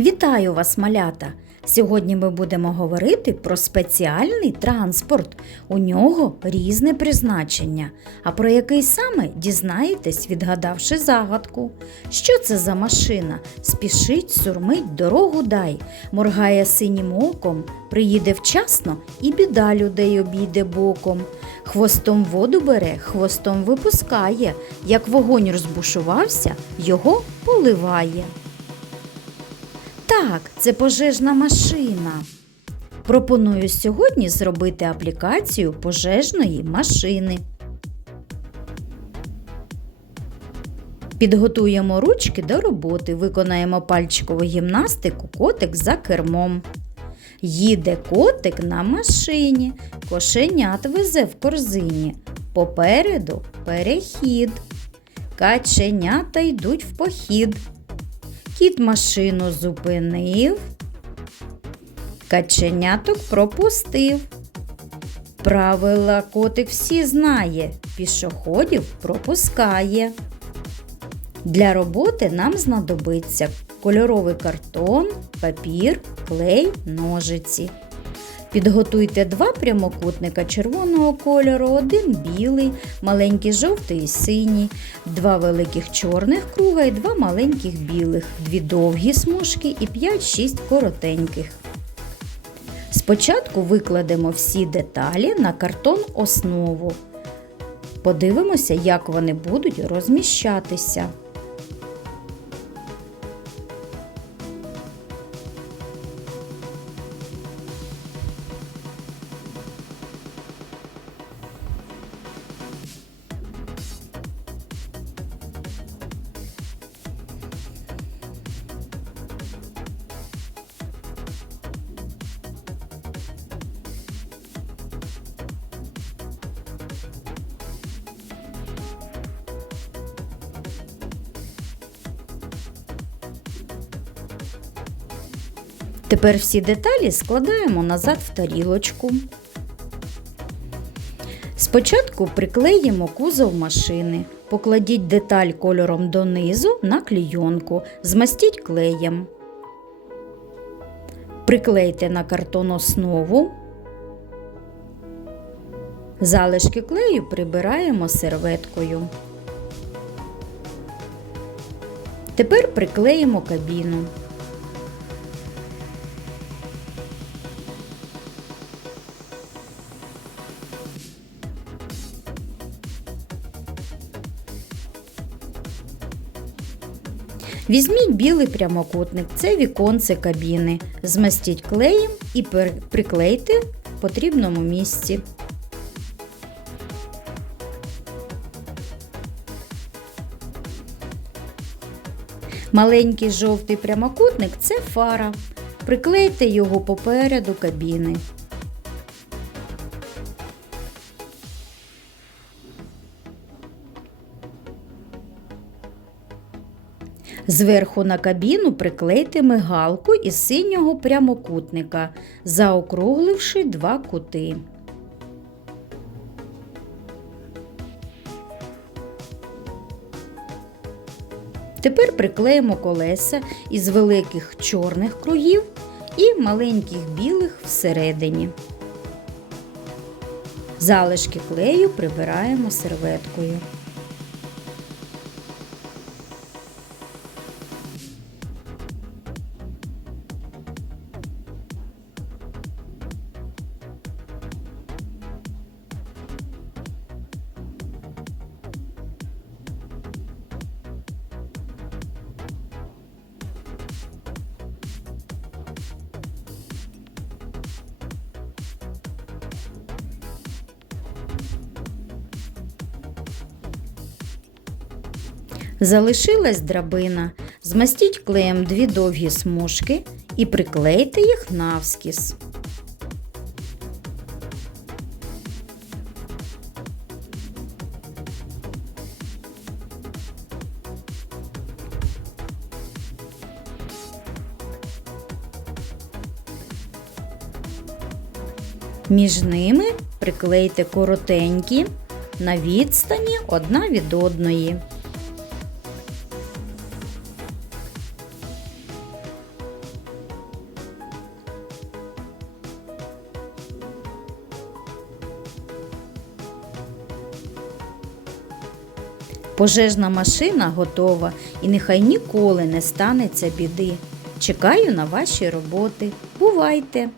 Вітаю вас, малята! Сьогодні ми будемо говорити про спеціальний транспорт. У нього різне призначення. А про який саме дізнаєтесь, відгадавши загадку. Що це за машина? Спішить, сурмить, дорогу дай, моргає синім оком, приїде вчасно і біда людей обійде боком. Хвостом воду бере, хвостом випускає. Як вогонь розбушувався, його поливає. Так, це пожежна машина. Пропоную сьогодні зробити аплікацію пожежної машини. Підготуємо ручки до роботи, виконаємо пальчикову гімнастику котик за кермом. Їде котик на машині, кошенят везе в корзині. Попереду перехід. Каченята йдуть в похід. Кіт машину зупинив, каченяток пропустив. Правила котик всі знає, пішоходів пропускає. Для роботи нам знадобиться кольоровий картон, папір, клей, ножиці. Підготуйте два прямокутника червоного кольору, один білий, маленький жовтий і синій, два великих чорних круга і два маленьких білих, дві довгі смужки і 5-6 коротеньких. Спочатку викладемо всі деталі на картон основу. Подивимося, як вони будуть розміщатися. Тепер всі деталі складаємо назад в тарілочку. Спочатку приклеїмо кузов машини. Покладіть деталь кольором донизу на клійонку, змастіть клеєм. Приклейте на картон основу. Залишки клею прибираємо серветкою. Тепер приклеїмо кабіну. Візьміть білий прямокутник, це віконце кабіни. Змастіть клеєм і приклейте в потрібному місці. Маленький жовтий прямокутник це фара. Приклейте його попереду кабіни. Зверху на кабіну приклейте мигалку із синього прямокутника, заокругливши два кути. Тепер приклеїмо колеса із великих чорних кругів і маленьких білих всередині. Залишки клею прибираємо серветкою. Залишилась драбина. Змастіть клеєм дві довгі смужки і приклейте їх навскіз. Між ними приклейте коротенькі на відстані одна від одної. Пожежна машина готова і нехай ніколи не станеться біди. Чекаю на ваші роботи. Бувайте!